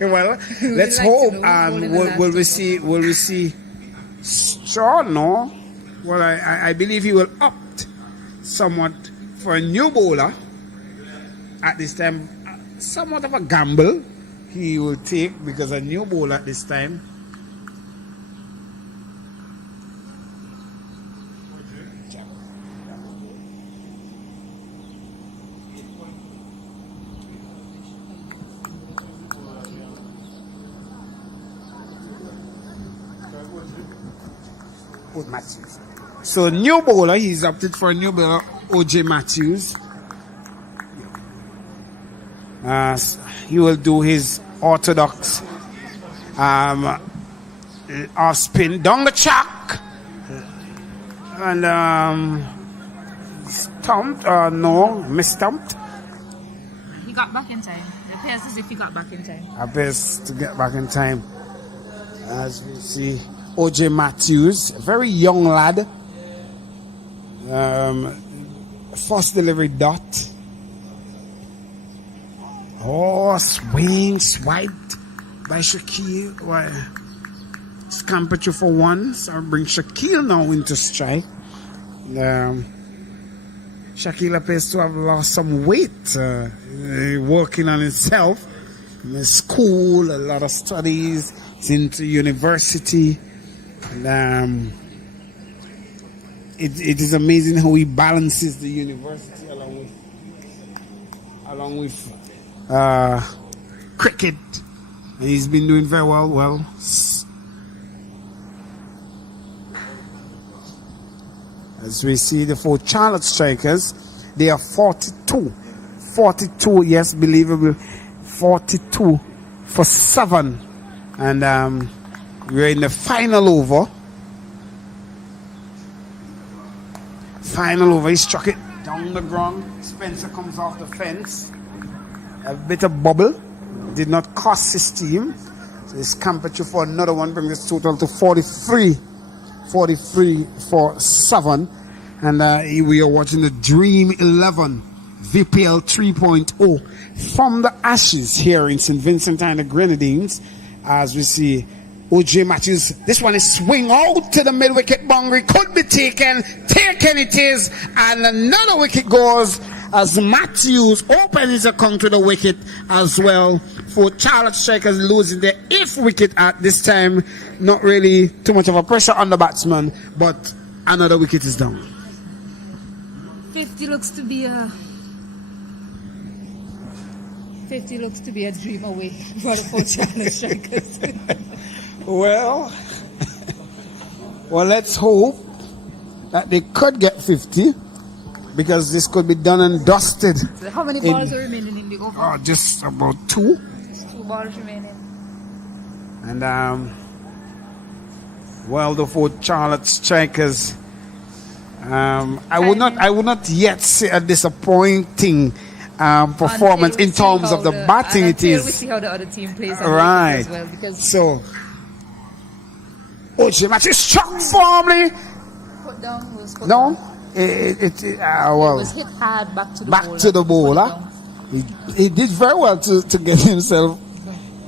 Well, let's hope. Will we see Straw? No. Well, I believe he will opt somewhat for a new bowler at this time. Somewhat of a gamble he will take, because a new bowler at this time. Matthews. So new bowler, he's opted for a new bowler, OJ Matthews. He will do his orthodox off spin down the track and stumped. No, mistumped. He got back in time. It appears as if he got back in time. Appears to get back in time. As we see, OJ Matthews, a very young lad. First delivery dot. Oh, swing, swiped by Shaquille. Well, scamper you for one. So bring Shaquille now into strike. Shaquille appears to have lost some weight, working on himself. In school, a lot of studies. He's into university. And, it is amazing how he balances the university along with cricket, and he's been doing very well. As we see the four Charlotte strikers, they are 42, yes, believable, 42 for 7, and we're in the final over. He struck it down the ground. Spencer comes off the fence. A bit of bubble. Did not cost his team. So he's camped for another one, brings his total to 43. 43 for 7. And we are watching the Dream 11 VPL 3.0 from the Ashes here in St. Vincent and the Grenadines. As we see OJ Matthews, this one is swing out to the mid-wicket boundary, could be taken it is, and another wicket goes as Matthews opens his account to the wicket as well. For Charlotte strikers losing their 8th wicket at this time. Not really too much of a pressure on the batsman, but another wicket is down. 50 looks to be a dream away for the 4 Charlotte strikers. Well, let's hope that they could get 50, because this could be done and dusted. So how many balls are remaining in the over? Just about 2. Just 2 balls remaining. And the 4 Charlotte strikers, I would not yet say a disappointing performance in terms of the batting. It is. We see how the other team plays right as well, because so. OJ Matthews struck firmly. Put down was put no, down. It was hit hard back to the bowler. He did very well to get himself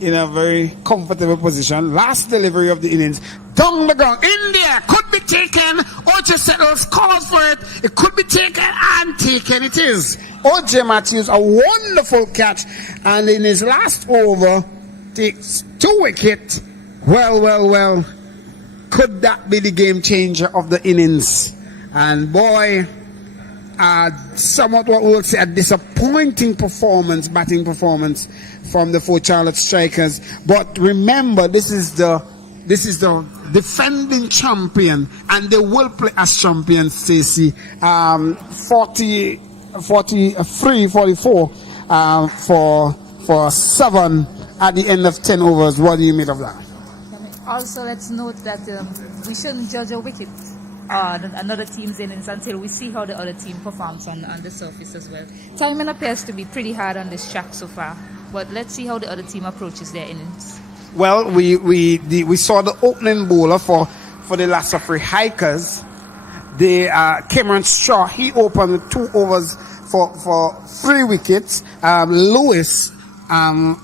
in a very comfortable position. Last delivery of the innings, down the ground, in there, could be taken. OJ settles, calls for it. It could be taken, and taken it is. OJ Matthews, a wonderful catch, and in his last over, takes 2 wickets. Well. Could that be the game changer of the innings? And boy, somewhat what we will say a disappointing batting performance from the 4 Charlotte strikers. But remember, this is the defending champion, and they will play as champions, Stacey. 43, 44 for 7 at the end of 10 overs. What do you make of that? Also, let's note that we shouldn't judge a wicket another team's innings until we see how the other team performs on the surface as well. Timing appears to be pretty hard on this track so far, but let's see how the other team approaches their innings. Well, we saw the opening bowler for the last Soufriere hikers. Cameron Straw, he opened 2 overs for 3 wickets. Lewis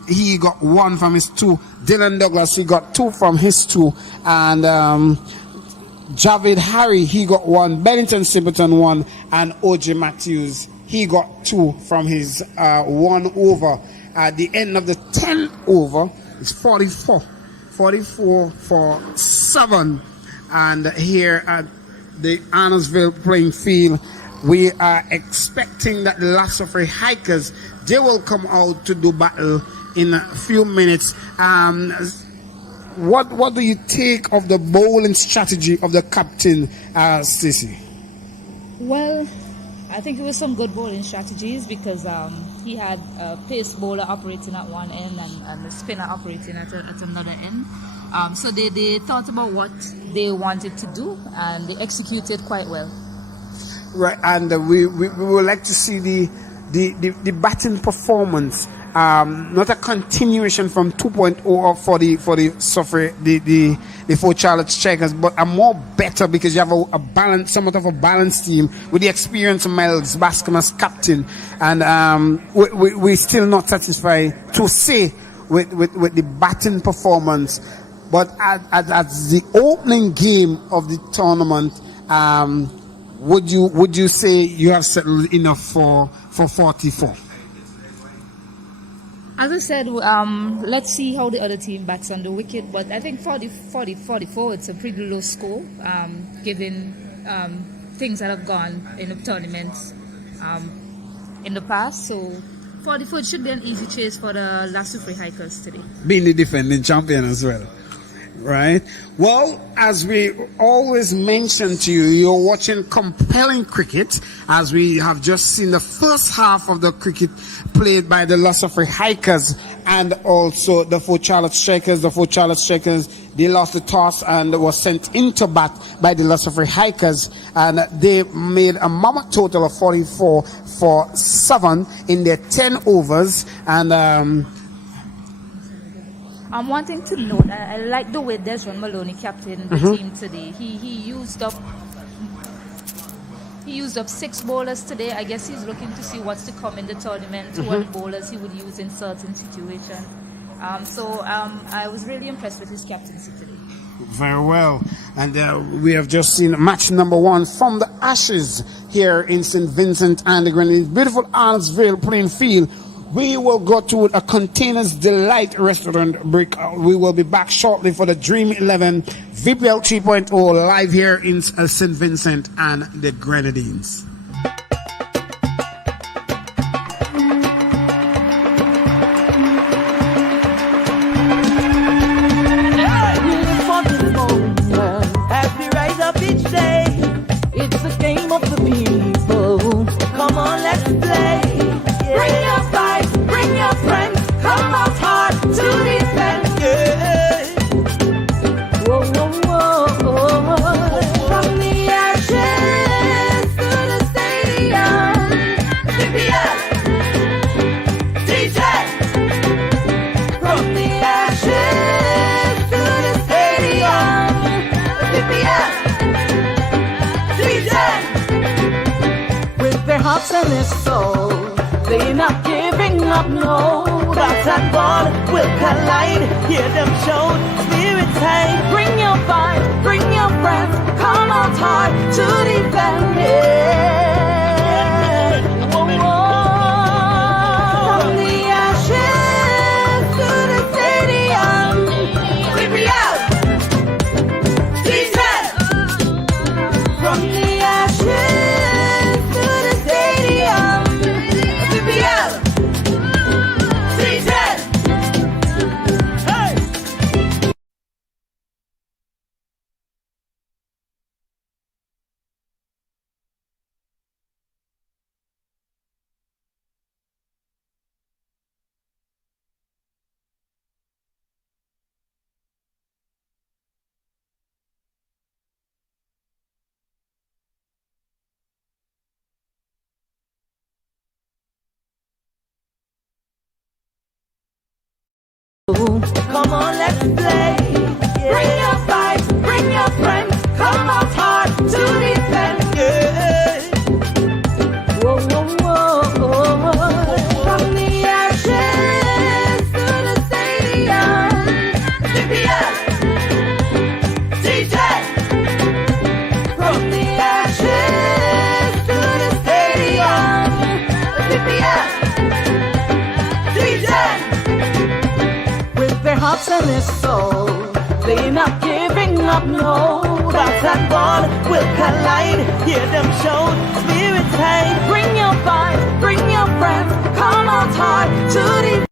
he got 1 from his 2. Dylan Douglas, he got 2 from his 2. And Javid Harry, he got 1. Bennington Simpleton 1. And OJ Matthews, he got 2 from his 1 over. At the end of the 10 over, it's 44 for 7. And here at the Arnoldville playing field, we are expecting that the Soufriere Hikers, they will come out to do battle in a few minutes. What do you take of the bowling strategy of the captain, Stacey? Well, I think it was some good bowling strategies because he had a pace bowler operating at one end and a spinner operating at another end. So they thought about what they wanted to do and they executed quite well. Right, and we would like to see the batting performance, not a continuation from 2.0 for the Soufriere, the 4 Charlotte Strikers, but a more better because you have a balance, somewhat of a balanced team with the experience of Miles Bascom as captain, and we're still not satisfied to say with the batting performance, but at the opening game of the tournament. Would you say you have settled enough for 44? As I said, let's see how the other team bats on the wicket, but I think 44, it's a pretty low score, given things that have gone in the tournaments in the past. So 44 should be an easy chase for the Soufriere Hikers today. Being the defending champion as well. Right. Well, as we always mention to you, you're watching compelling cricket, as we have just seen the first half of the cricket played by the Soufriere Hikers and also the 4 Charlotte Strikers. The 4 Charlotte Strikers, they lost the toss and was sent into bat by the Soufriere Hikers, and they made a mammoth total of 44 for 7 in their 10 overs. And I'm wanting to note, I like the way Desmond Maloney captained the team today. He used up 6 bowlers today. I guess he's looking to see what's to come in the tournament, who are the bowlers he would use in certain situations. So I was really impressed with his captaincy today. Very well. And we have just seen match number 1 from the Ashes here in St. Vincent and the Grenadines. Beautiful Arnoldville playing field. We will go to a Containers Delight restaurant break. We will be back shortly for the Dream 11 VPL 3.0 live here in St. Vincent and the Grenadines. As we rise up each day, it's a game of the people. Come on, let's play. Yeah. Bring your fight, bring your friends. Come out hard to defend. Yeah. Whoa, whoa, whoa. From the ashes to the stadium. VPL, DJ. From the ashes to the stadium. VPL, DJ. With their hearts and their souls, they're not giving up, no. Bats and ball will collide. Hear them show spirit tight. Bring your fight, bring your friends. Come out hard to defend it. Whoa, whoa. From the ashes to the stadium. VPL, defense. From the ashes to the stadium. VPL, defense. Hey. Come on, let's play. Yeah. Bring your fight, bring your friends. Come out hard to defend. Yeah. Whoa, whoa, whoa. From the ashes hearts and their soul. They're not giving up, no. Rats and ball will collide. Hear them shout, spirits high. Bring your vibes, bring your friends. Come out hard to the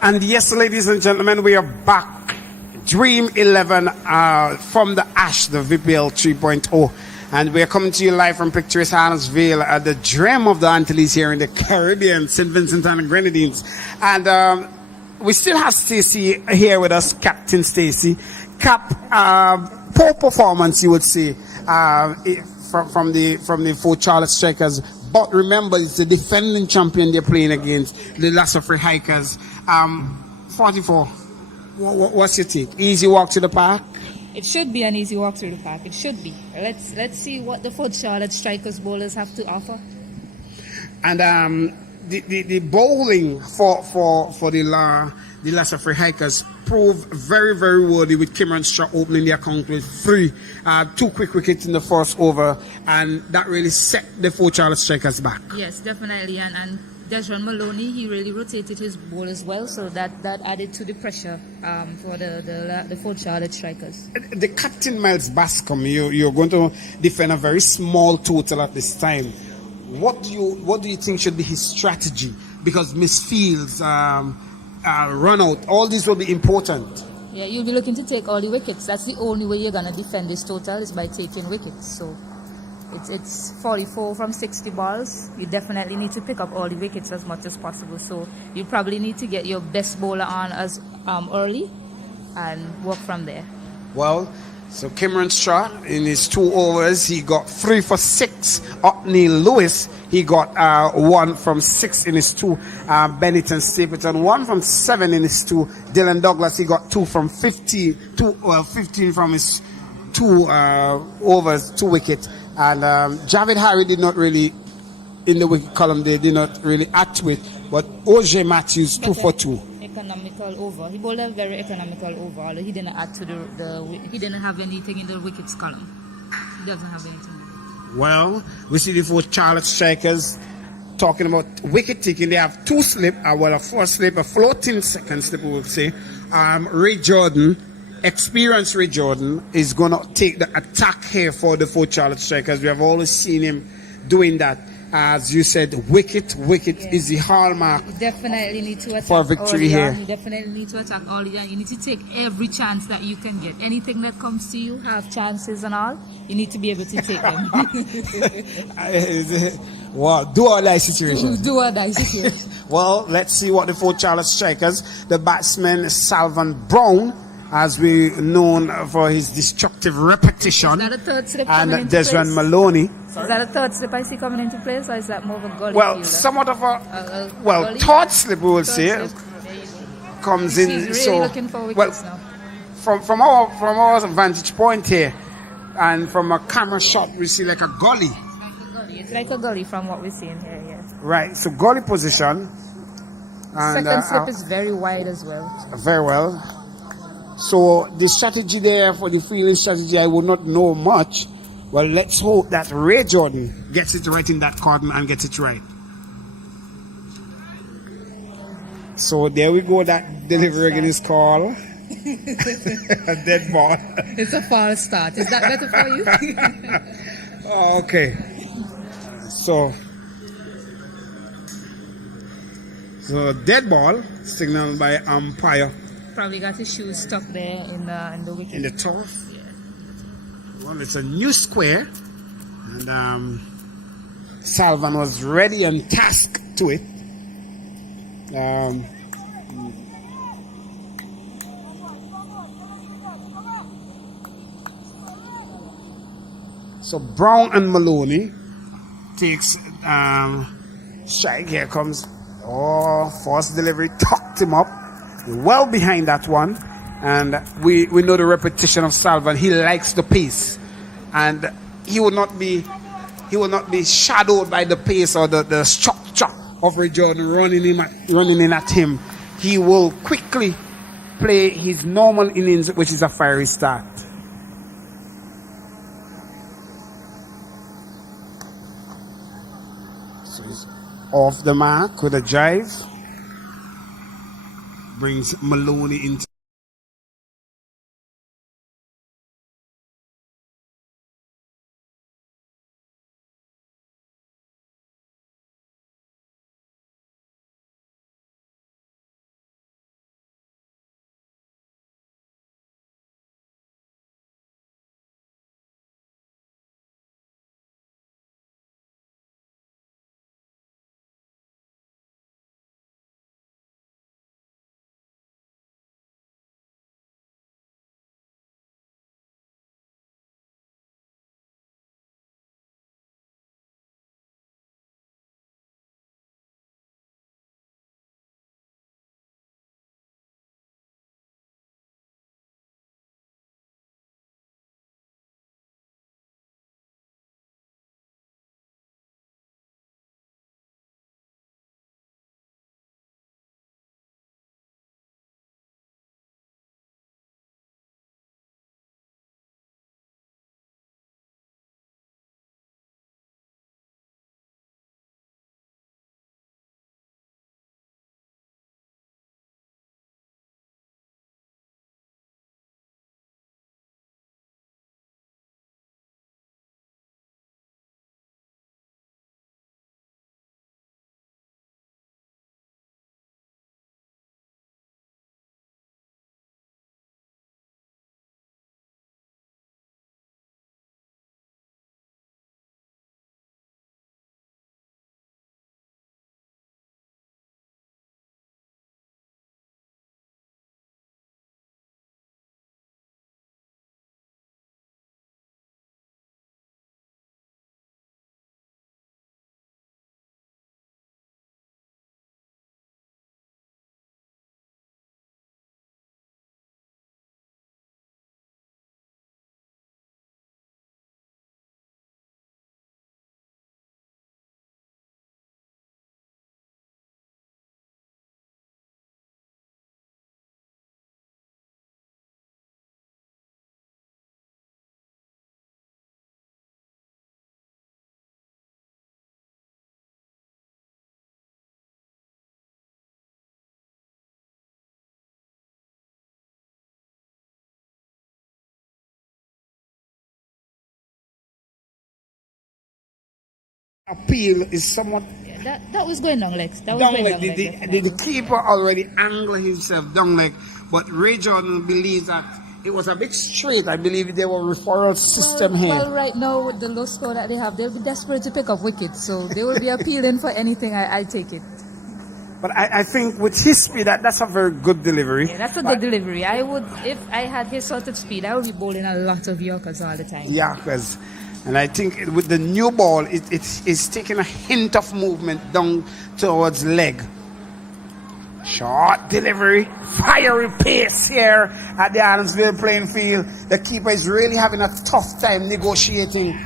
And yes, ladies and gentlemen, we are back. Dream 11 from the Ash, the VPL 3.0. And we are coming to you live from picturesque Harnesville at the Dream of the Antilles here in the Caribbean, St. Vincent and the Grenadines. And we still have Stacey here with us, Captain Stacey. Cap, poor performance, you would say, from the Fort Charlotte Strikers. But remember, it's the defending champion they're playing against, the Soufriere Hikers. 44. What's your take? Easy walk to the park? It should be an easy walk through the park. It should be. Let's see what the Fort Charlotte Strikers bowlers have to offer. And the bowling for the Soufriere Hikers proved very, very worthy, with Cameron Straw opening the account with 2 quick wickets in the first over, and that really set the Fort Charlotte Strikers back. Yes, definitely. And Desmond Maloney, he really rotated his ball as well, so that added to the pressure for the Fort Charlotte Strikers. The captain, Miles Bascom, you're going to defend a very small total at this time. What do you think should be his strategy? Because misfields, run out, all these will be important. Yeah, you'll be looking to take all the wickets. That's the only way you're going to defend this total, is by taking wickets. So it's 44 from 60 balls. You definitely need to pick up all the wickets as much as possible. So you probably need to get your best bowler on as early and work from there. Well, so Cameron Straw, in his 2 overs, he got 3 for 6. Neil Lewis, he got 1 from 6 in his 2. Bennett and Stapleton, 1 from 7 in his 2. Dylan Douglas, he got 2 from 15. 15 from his 2 overs, 2 wickets. And Javed Harry did not really, in the wicket column, they did not really add to it. But O.J. Matthews, 2 for 2. Economical over. He bowled a very economical over, although he didn't add to he didn't have anything in the wickets column. He doesn't have anything. Well, we see the Fort Charlotte Strikers talking about wicket taking. They have 2 slip, a 4 slip, a floating second slip, we would say. Ray Jordan, experienced Ray Jordan, is going to take the attack here for the Fort Charlotte Strikers. We have always seen him doing that. As you said, wicket is the hallmark You definitely need to attack for victory early here. on. You definitely need to attack early on. You need to take every chance that you can get. Anything that comes to you, have chances and all, you need to be able to take them. Wow, do or die situation. Do or die situation. Well, let's see what the four Charlotte strikers, the batsman Salvan Brown, as we known for his destructive repetition, Is that a third slip and coming into Desmond place? Maloney. Is that a third slip I see coming into place, or is that more of a gully Well, fielder? somewhat of a gully? third slip, we will Third say, slip. There you go. comes He's in. really So, looking for well, wickets now. from our vantage point here, and from a camera shot, we see like a gully. It's like a gully from what we're seeing here, yeah. Right, so gully position. And, Second slip is very wide as well. very well. So the strategy there for the fielding strategy, I would not know much. Well, let's hope that Ray Jordan gets it right in that corner and gets it right. So there we go, that delivery again is called a dead ball. It's a false start. Is that better for you? Okay. So dead ball signaled by umpire Probably got his shoes stuck there in the wicket. in the turf. Well, it's a new square, and Salvan was ready and tasked to it. So Brown and Maloney takes strike. Here comes forced delivery, tucked him up well behind that one, and we know the repetition of Salvan. He likes the pace, and he will not be shadowed by the pace or the structure of Ray Jordan running in at him. He will quickly play his normal innings, which is a fiery start. So he's off the mark with a drive. Brings Maloney into appeal is somewhat That was going down legs. That was down going leg. down leg, The definitely. keeper already angled himself down leg, but Ray Jordan believes that it was a bit straight. I believe there were referral system here. Well, right now with the low score that they have, they'll be desperate to pick up wickets, so they will be appealing for anything. I take it. But I think with his speed, that's a very good delivery. Yeah, that's a good delivery. I would, if I had his sort of speed, I would be bowling a lot of Yorkers all the time. Yeah, and I think with the new ball, it's taking a hint of movement down towards leg. Short delivery, fiery pace here at the Adamsville playing field. The keeper is really having a tough time negotiating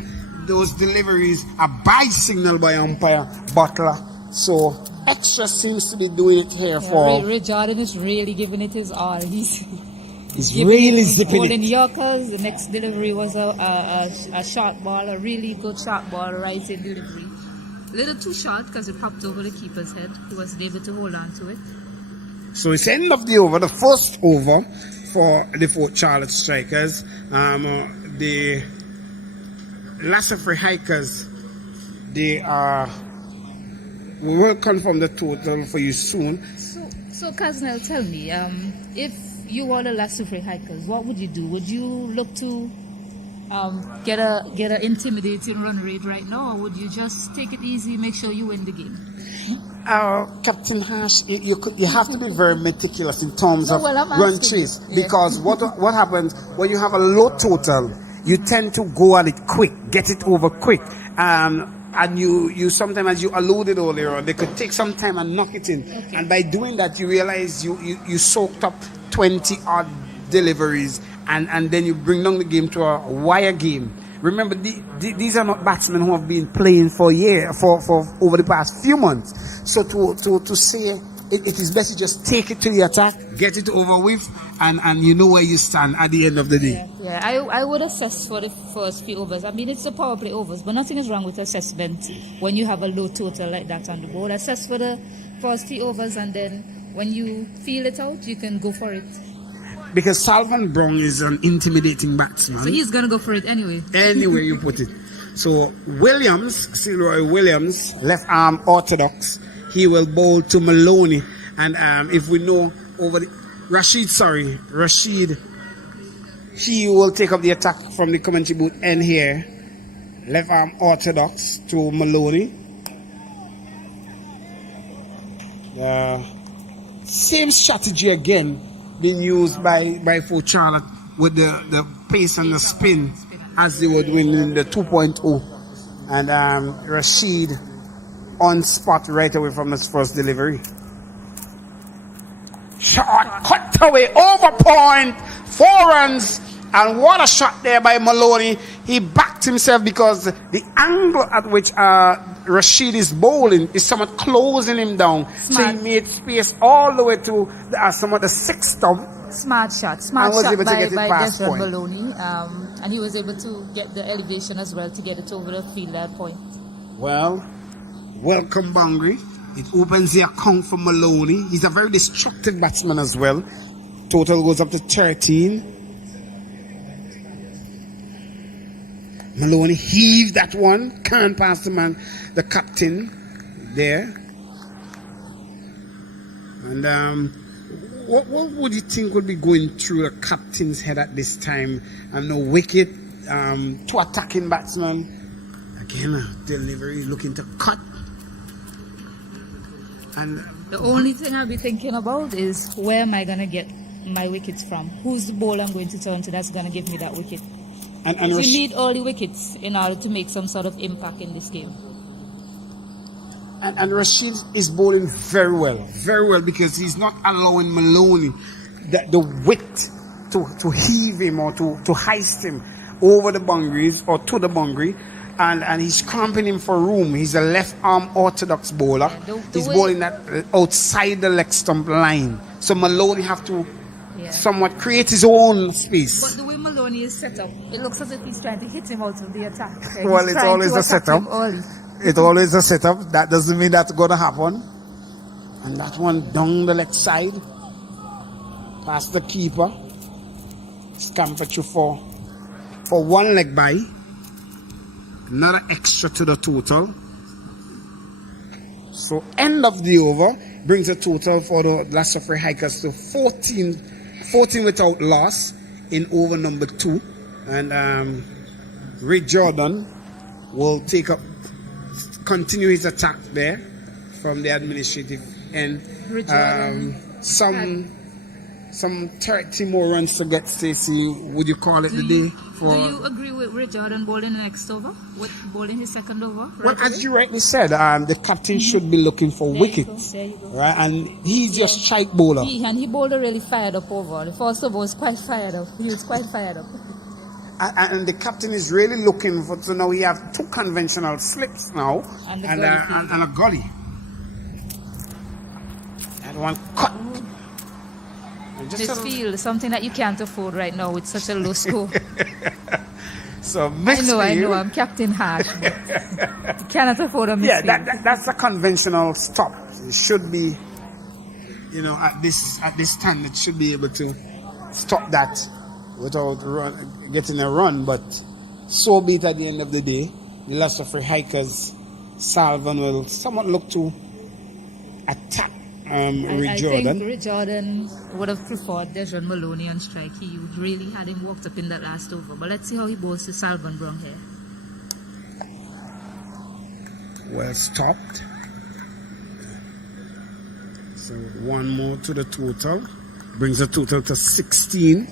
those deliveries. A bye signal by umpire Butler. So extra seems to be doing it here for. Ray Jordan is really giving it his all. He's really zipping bowling it. Yorkers. The next delivery was a short ball, a really good short ball, right in delivery. A little too short because it popped over the keeper's head. He wasn't able to hold on to it. So it's end of the over, the first over for the Fort Charlotte Strikers. The Soufriere Hikers, they are. We will confirm the total for you soon. So Kaznel, tell me, if you were the Soufriere Hikers, what would you do? Would you look to get a intimidating run rate right now, or would you just take it easy, make sure you win the game? Captain Hash, you have to be very meticulous in terms of I'm run asking chase, you. Yeah. because what happens when you have a low total, you tend to go at it quick, get it over quick, and you sometimes, as you alluded earlier, they could take some time and knock it in, and by doing that, you realize you soaked up 20 odd deliveries, and then you bring down the game to a wire game. Remember, these are not batsmen who have been playing for over the past few months. So to say it is best to just take it to the attack, get it over with, and you know where you stand at the end of the day. Yeah, I would assess for the first few overs. I mean, it's the power play overs, but nothing is wrong with assessment when you have a low total like that on the board. Assess for the first few overs, and then when you feel it out, you can go for it. Because Salvan Brown is an intimidating batsman. So he's going to go for it anyway. Anywhere you put it. So Williams, Silroy Williams, left arm orthodox. He will bowl to Maloney. And if we know Rashid, he will take up the attack from the commentary booth end here. Left arm orthodox to Maloney. Same strategy again being used by Fort Charlotte with the pace and the spin as they were doing in the 2.0. And Rashid on spot right away from his first delivery. Shot, cut away, over point, 4 runs, and what a shot there by Maloney. He backed himself because the angle at which Rashid is bowling is somewhat closing him down. Smart. So he made space all the way to somewhat the 6th stump. Smart shot by Desmond Maloney, and he was able to get the elevation as well to get it over the field at point. Well, welcome boundary. It opens the account for Maloney. He's a very destructive batsman as well. Total goes up to 13. Maloney heaved that one. Can't pass the man, the captain there. And what would you think would be going through a captain's head at this time? No wicket, 2 attacking batsmen. Again, delivery looking to cut. And the only thing I'll be thinking about is where am I going to get my wickets from? Who's the ball I'm going to turn to that's going to give me that wicket? And you need early wickets in order to make some sort of impact in this game. And Rashid is bowling very well, because he's not allowing Maloney the width to heave him or to heist him over the boundaries or to the boundary. And he's cramping him for room. He's a left arm orthodox bowler. He's bowling that outside the leg stump line. So Maloney have to somewhat create his own space. But the way Maloney is set up, it looks as if he's trying to hit him out of the attack. Well, it's always a setup. It's always a setup. That doesn't mean that's going to happen. And that one down the left side. Past the keeper. Scamper through for 1 leg by. Another extra to the total. So end of the over brings a total for the La Soufriere Hikers to 14 without loss in over number 2. And Ray Jordan will continue his attack there from the administrative end. Some 30 more runs to get, Stacey. Would you call it the day? Do you agree with Ray Jordan bowling the next over? With bowling his second over? Well, as you rightly said, the captain should be looking for wickets. There you go. Right? And he's just strike bowler. He bowled a really fired up over. The first over was quite fired up. He was quite fired up. And the captain is really looking for, so now he have 2 conventional slips now and a gully. And one cut. This field is something that you can't afford right now with such a low score. So I know, I'm Captain Harsh, but you cannot afford a misfield. Yeah, that's a conventional stop. It should be, at this time, it should be able to stop that without getting a run. But so be it at the end of the day. The La Soufriere Hikers, Salvan will somewhat look to attack I Jordan. think Ray Jordan would have preferred Desmond Maloney on strike. He really had him walked up in that last over. But let's see how he bowls to Salvan Brown here. Well stopped. So 1 more to the total. Brings the total to 16.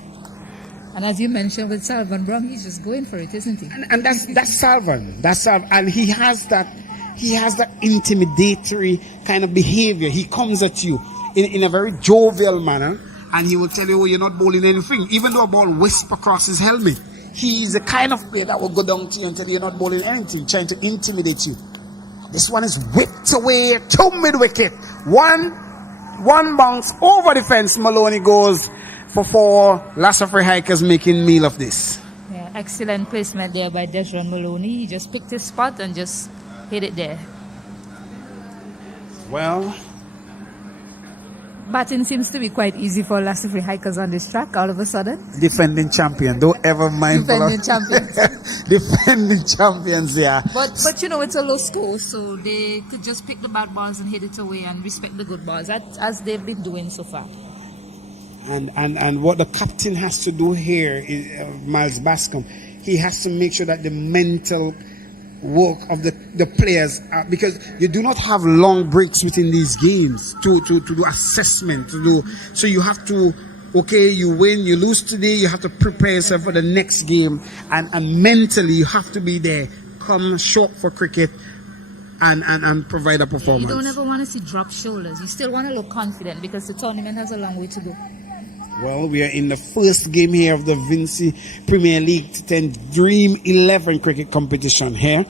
And as you mentioned with Salvan Brown, he's just going for it, isn't he? And that's Salvan. That's Salvan. And he has that intimidatory kind of behavior. He comes at you in a very jovial manner, and he will tell you, you're not bowling anything. Even though a ball wisps across his helmet, he is the kind of player that will go down to you and tell you you're not bowling anything, trying to intimidate you. This one is whipped away to mid-wicket. One bounce over the fence. Maloney goes for 4. La Soufriere Hikers making meal of this. Yeah, excellent placement there by Desmond Maloney. He just picked his spot and just hit it there. Well, batting seems to be quite easy for La Soufriere Hikers on this track all of a sudden. Defending champion. Don't ever mind. Defending champions. Defending champions, yeah. But it's a low score, so they could just pick the bad balls and hit it away and respect the good balls, as they've been doing so far. And what the captain has to do here is Miles Bascom. He has to make sure that the mental work of the players, because you do not have long breaks within these games to do assessment, so you have to, you win, you lose today, you have to prepare yourself for the next game, and mentally you have to be there, come short for cricket and provide a performance. You don't ever want to see drop shoulders. You still want to look confident because the tournament has a long way to go. Well, we are in the first game here of the Vinci Premier League 10 Dream 11 cricket competition here.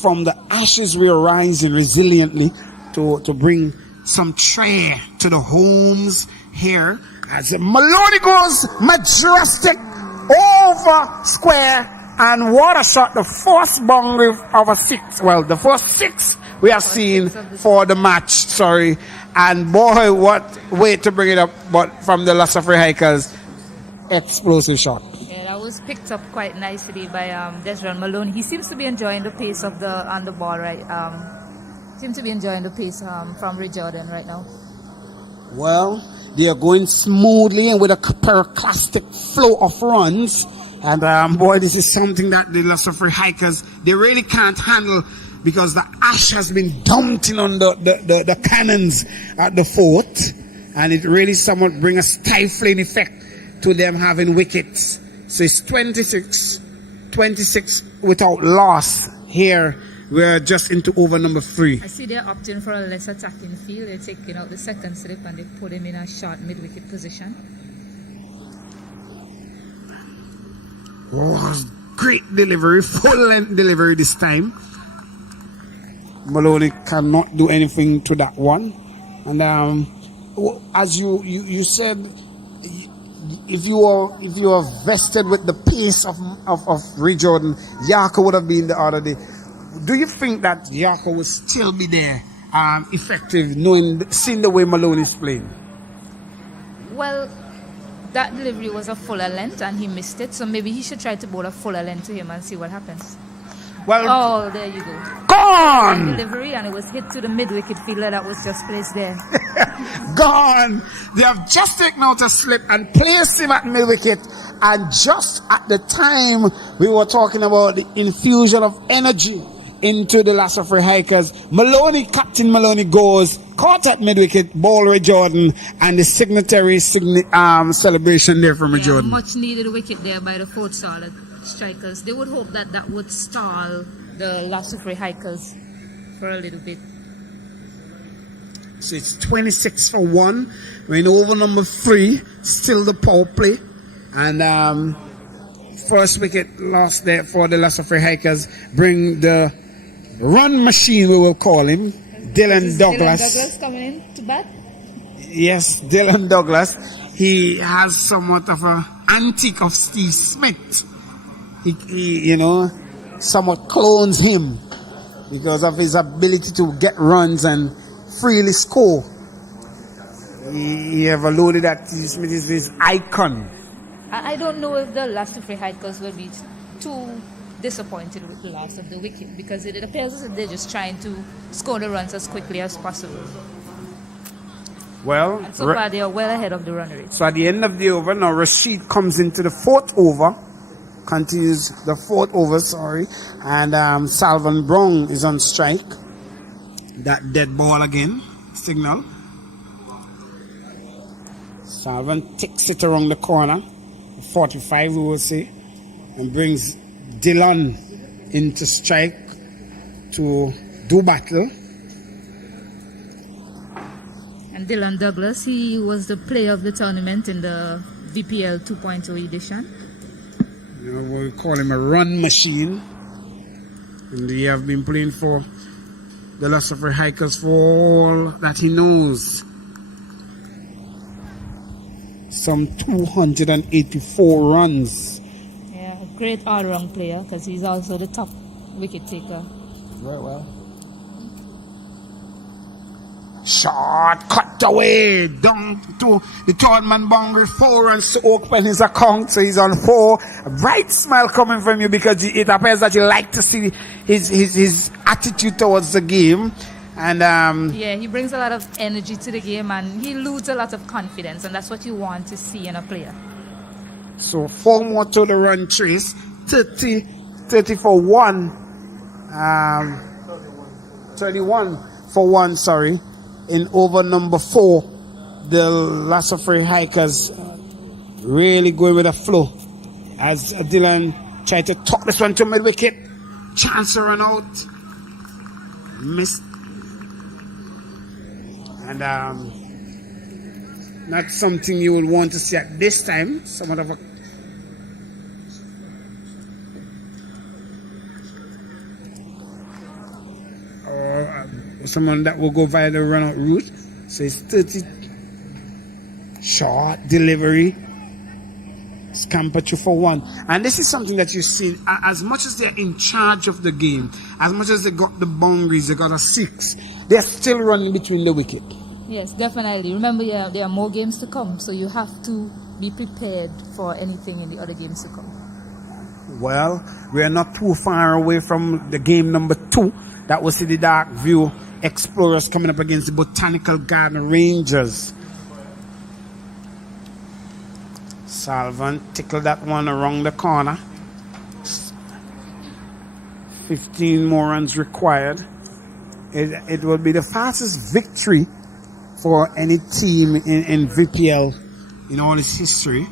From the ashes, we are rising resiliently to bring some cheer to the homes here. As Maloney goes majestic over square, and what a shot, the first boundary of a 6. Well, the first 6 we have seen for the match, and boy, what way to bring it up, but from the La Soufriere Hikers, explosive shot. Yeah, that was picked up quite nicely by Desmond Maloney. He seems to be enjoying the pace of on the ball, right? Seems to be enjoying the pace from Ray Jordan right now. Well, they are going smoothly and with a pyroclastic flow of runs. And boy, this is something that the La Soufriere Hikers, they really can't handle, because the ash has been dumping on the cannons at the fort, and it really somewhat brings a stifling effect to them having wickets. So it's 26 without loss here. We're just into over number 3. I see they're opting for a less attacking field. They're taking out the second slip and they put him in a short mid-wicket position. Oh, great delivery, full length delivery this time. Maloney cannot do anything to that one. And as you said, if you are vested with the pace of Ray Jordan, Yarko would have been the other day. Do you think that Yarko will still be there, effective, seeing the way Maloney is playing? Well, that delivery was a fuller length and he missed it, so maybe he should try to bowl a fuller length to him and see what happens. Well, oh, there you go. Go Gone! Delivery, and it was hit to the mid-wicket fielder that was just placed there. Gone! They have just taken out a slip and placed him at mid-wicket. And just at the time we were talking about the infusion of energy into the Soufriere Hikers, Captain Maloney goes, caught at mid-wicket, ball Ray Jordan, and the signatory celebration there from Ray Jordan. Much needed wicket there by the fourth strikers. They would hope that that would stall the Soufriere Hikers for a little bit. So it's 26 for 1. We're in over number 3, still the power play. And first wicket lost there for the Soufriere Hikers. Bring the run machine, we will call him, Dylan Douglas. Dylan Douglas coming in to bat? Yes, Dylan Douglas. He has somewhat of a antique of Steve Smith. He somewhat clones him because of his ability to get runs and freely score. He ever loaded that Steve Smith is his icon. I don't know if the Soufriere Hikers will be too disappointed with the loss of the wicket, because it appears as if they're just trying to score the runs as quickly as possible. Well, and so far they are well ahead of the run rate. So at the end of the over, now Rashid comes into the fourth over, continues the fourth over, and Salvan Brown is on strike. That dead ball again, signal. Salvan takes it around the corner, 45 we will say, and brings Dylan into strike to do battle. And Dylan Douglas, he was the player of the tournament in the VPL 2.0 edition. We call him a run machine. And he have been playing for the Soufriere Hikers for all that he knows. Some 284 runs. Yeah, a great all-round player, because he's also the top wicket taker. Well. Shot, cut away, down to the third man boundary, 4 runs to open his account, so he's on 4. A bright smile coming from you, because it appears that you like to see his attitude towards the game. And yeah, he brings a lot of energy to the game, and he loses a lot of confidence, and that's what you want to see in a player. So 4 more to the run trace, 30 for 1, 31 for 1, in over number 4. The Soufriere Hikers really going with a flow as Dylan tried to tuck this one to mid-wicket. Chance to run out, missed. And not something you would want to see at this time. Somewhat of a someone that will go via the run-out route. So it's 30 short delivery, scamper 2 for 1. And this is something that you see, as much as they're in charge of the game, as much as they got the boundaries, they got a 6, they're still running between the wicket. Yes, definitely. Remember, there are more games to come, so you have to be prepared for anything in the other games to come. Well, we are not too far away from the game number 2. That was the Dark View Explorers coming up against the Botanical Garden Rangers. Salvan tickled that one around the corner. 15 more runs required. It will be the fastest victory for any team in VPL in all its history.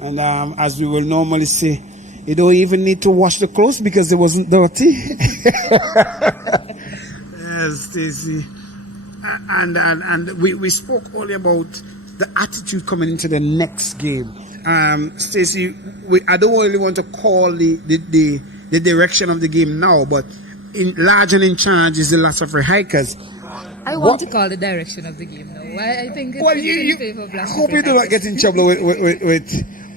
And as we will normally say, you don't even need to wash the clothes because it wasn't dirty. Yes, Stacey. And we spoke earlier about the attitude coming into the next game. Stacey, I don't really want to call the direction of the game now, but in large and in charge is the Soufriere Hikers. I want to call the direction of the game now. I think it's in favor of I hope you do not get in trouble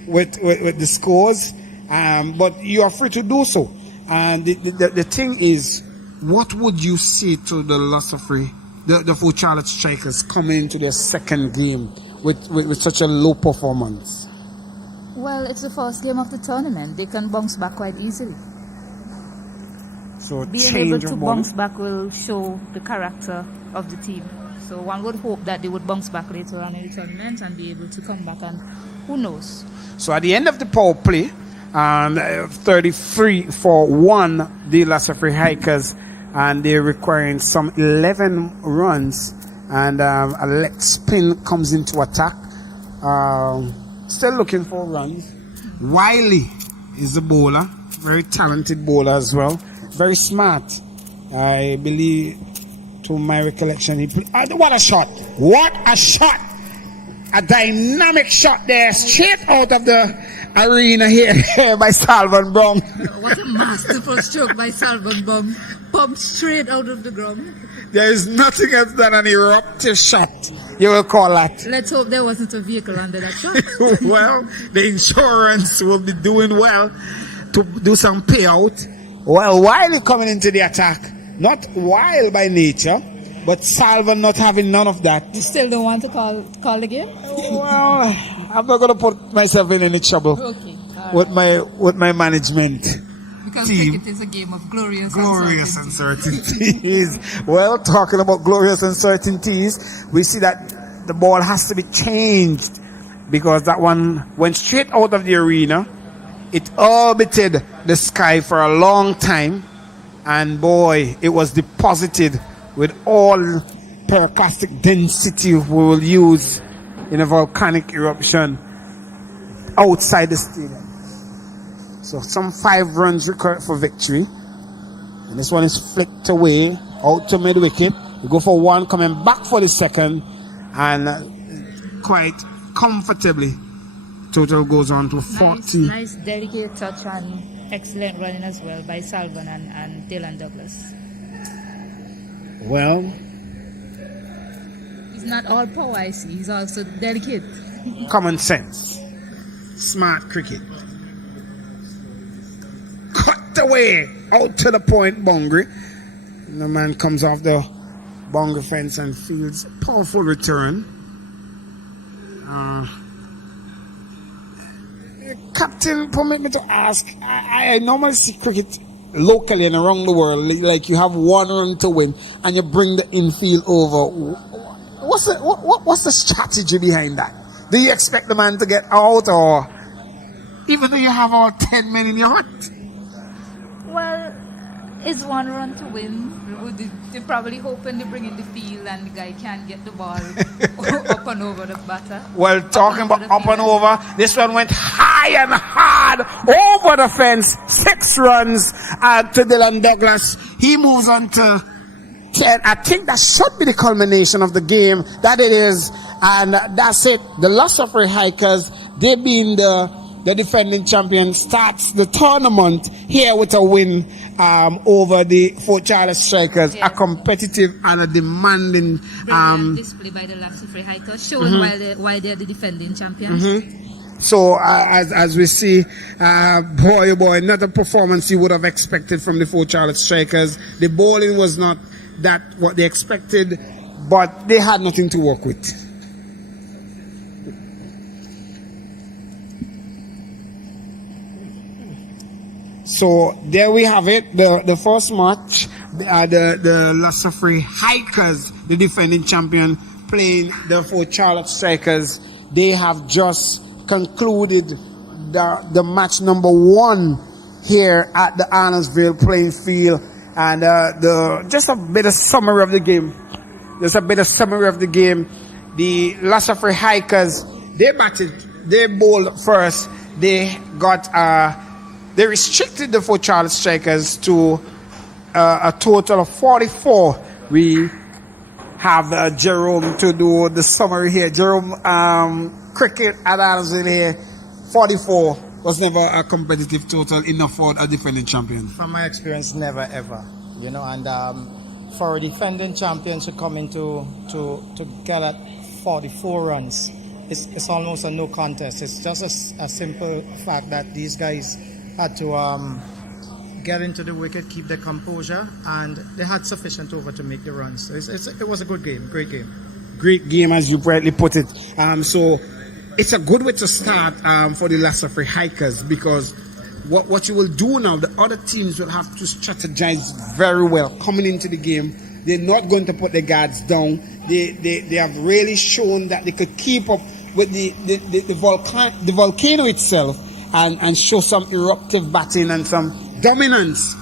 with the scores, but you are free to do so. And the thing is, what would you say to the Soufriere, the 4 Charlotte Strikers coming into their second game? with such a low performance? Well, it's the first game of the tournament. They can bounce back quite easily. So Being change able to of bounce ball. back will show the character of the team. So one would hope that they would bounce back later on in the tournament and be able to come back, and who knows. So at the end of the power play, 33-1, the Soufriere Hikers, and they're requiring some 11 runs, and a leg spin comes into attack. Still looking for runs. Wiley is the bowler, very talented bowler as well, very smart. I believe, to my recollection, he played. What a shot! What a shot! A dynamic shot there, straight out of the arena here by Salvan Brown. What a masterful stroke by Salvan Brown. Pumped straight out of the ground. There is nothing else than an eruptive shot, you will call that. Let's hope there wasn't a vehicle under that shot. Well, the insurance will be doing well to do some payout. Well, Wiley coming into the attack, not wild by nature, but Salvan not having none of that. You still don't want to call the game? Well, I'm not going to put myself in any trouble Okay. with my management. Because team. cricket is a game of glorious Uncertainties. Well, talking about glorious uncertainties, we see that the ball has to be changed because that one went straight out of the arena. It orbited the sky for a long time, and boy, it was deposited with all pyroclastic density we will use in a volcanic eruption outside the stadium. So some 5 runs required for victory. And this one is flicked away out to mid wicket. We go for 1, coming back for the second, and quite comfortably. Total goes on to 40. Nice delicate touch and excellent running as well by Salvan and Dylan Douglas. Well, He's not all power, I see. He's also delicate. common sense. Smart cricket. Cut away out to the point boundary. And the man comes off the boundary fence and fields a powerful return. Captain, permit me to ask, I normally see cricket locally and around the world, like you have 1 run to win and you bring the infield over. What's the strategy behind that? Do you expect the man to get out, or even though you have all 10 men in your hut? Well, it's 1 run to win. They're probably hoping to bring in the field and the guy can't get the ball up and over the batter. Well, talking about up and over, this one went high and hard over the fence. 6 runs to Dylan Douglas. He moves on to 10. I think that should be the culmination of the game. That it is. And that's it. The Soufriere Hikers, they being the defending champion, starts the tournament here with a win over the Fort Charles Strikers. Yeah. A competitive and a demanding Brilliant display by the Soufriere Hikers, showing why they're the defending champions. So as we see, boy, oh boy, not a performance you would have expected from the Fort Charles Strikers. The bowling was not that what they expected, but they had nothing to work with. So there we have it, the first match, the Soufriere Hikers, the defending champion, playing the Fort Charles Strikers. They have just concluded the match number 1 here at the Arnoldville playing field, and just a bit of summary of the game. The Soufriere Hikers, they bowled first. They restricted the Fort Charles Strikers to a total of 44. We have Jerome to do the summary here. Jerome, cricket at Arnoldville here, 44 was never a competitive total enough for a defending champion. From my experience, never ever. And for a defending champion to come into to get at 44 runs, it's almost a no contest. It's just a simple fact that these guys had to get into the wicket, keep their composure, and they had sufficient over to make the runs. So it was a good game, great game. great game, as you rightly put it. So it's a good way to start for the Soufriere hikers, because what you will do now, the other teams will have to strategize very well coming into the game. They're not going to put their guards down. They have really shown that they could keep up with the volcano itself and show some eruptive batting and some dominance,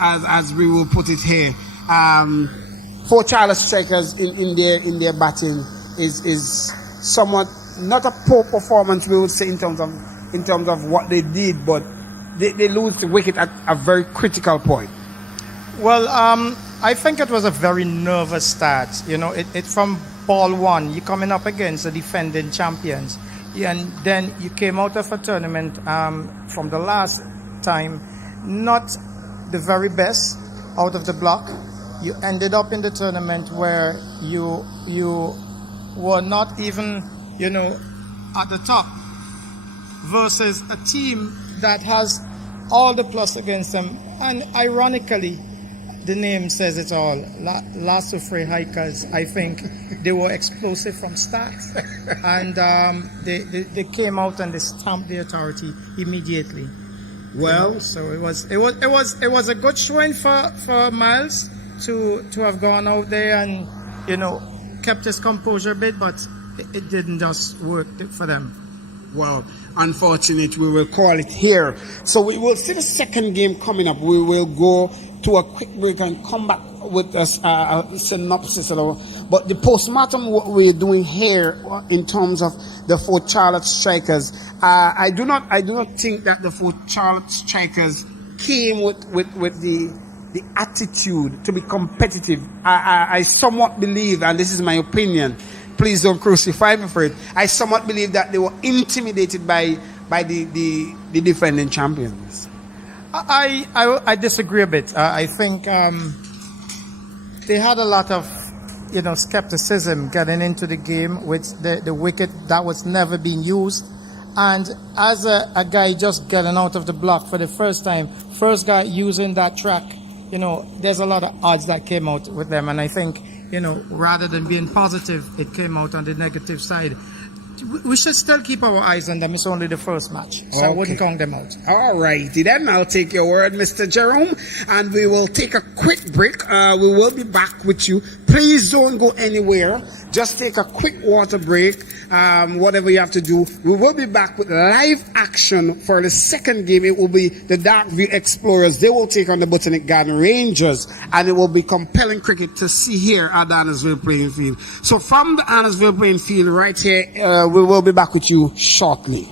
as we will put it here. 4 Charlotte strikers in their batting is somewhat not a poor performance, we would say, in terms of what they did, but they lose the wicket at a very critical point. Well, I think it was a very nervous start. You know, it from ball 1, you're coming up against the defending champions, and then you came out of a tournament from the last time not the very best out of the block. You ended up in the tournament where you were not even, you know, at the top, versus a team that has all the plus against them. And ironically, the name says it all. Soufriere hikers, I think they were explosive from start, and they came out and they stamped the authority immediately. Well, so it was a good showing for Miles to have gone out there and, you know, kept his composure a bit, but it didn't just work for them. Well, unfortunate, we will call it here. So we will see the second game coming up. We will go to a quick break and come back with a synopsis. But the postmortem, what we're doing here in terms of the 4 Charlotte strikers, I do not think that the 4 Charlotte strikers came with the attitude to be competitive. I somewhat believe, and this is my opinion, please don't crucify me for it, I somewhat believe that they were intimidated by the defending champions. I disagree a bit. I think they had a lot of, you know, skepticism getting into the game with the wicket that was never being used. And as a guy just getting out of the block for the first time, first guy using that track, you know, there's a lot of odds that came out with them. And I think, you know, rather than being positive, it came out on the negative side. We should still keep our eyes on them. It's only the first match, so I wouldn't count them out. All righty then, I'll take your word, Mr. Jerome, and we will take a quick break. We will be back with you. Please don't go anywhere. Just take a quick water break, whatever you have to do. We will be back with live action for the second game. It will be the Darkview Explorers. They will take on the Botanic Garden Rangers, and it will be compelling cricket to see here at the Annesville playing field. So from the Annesville playing field right here, we will be back with you shortly.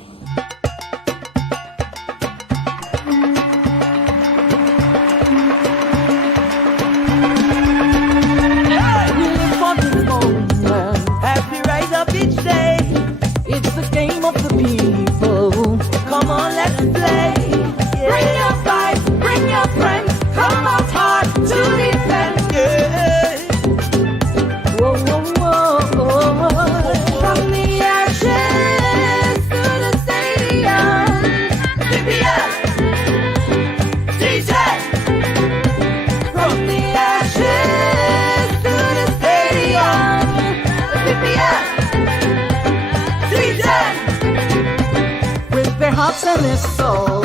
Hearts and their soul,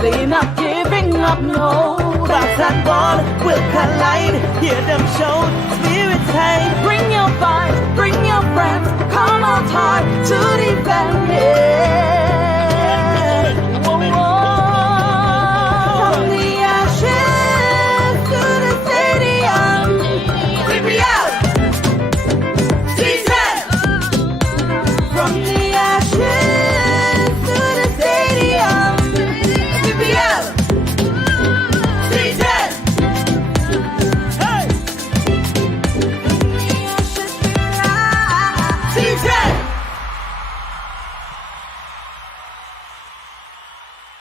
they're not giving up, no. Bats and ball will collide, hear them show spirit high. Bring your vibes, bring your friends, come out hard to defend it.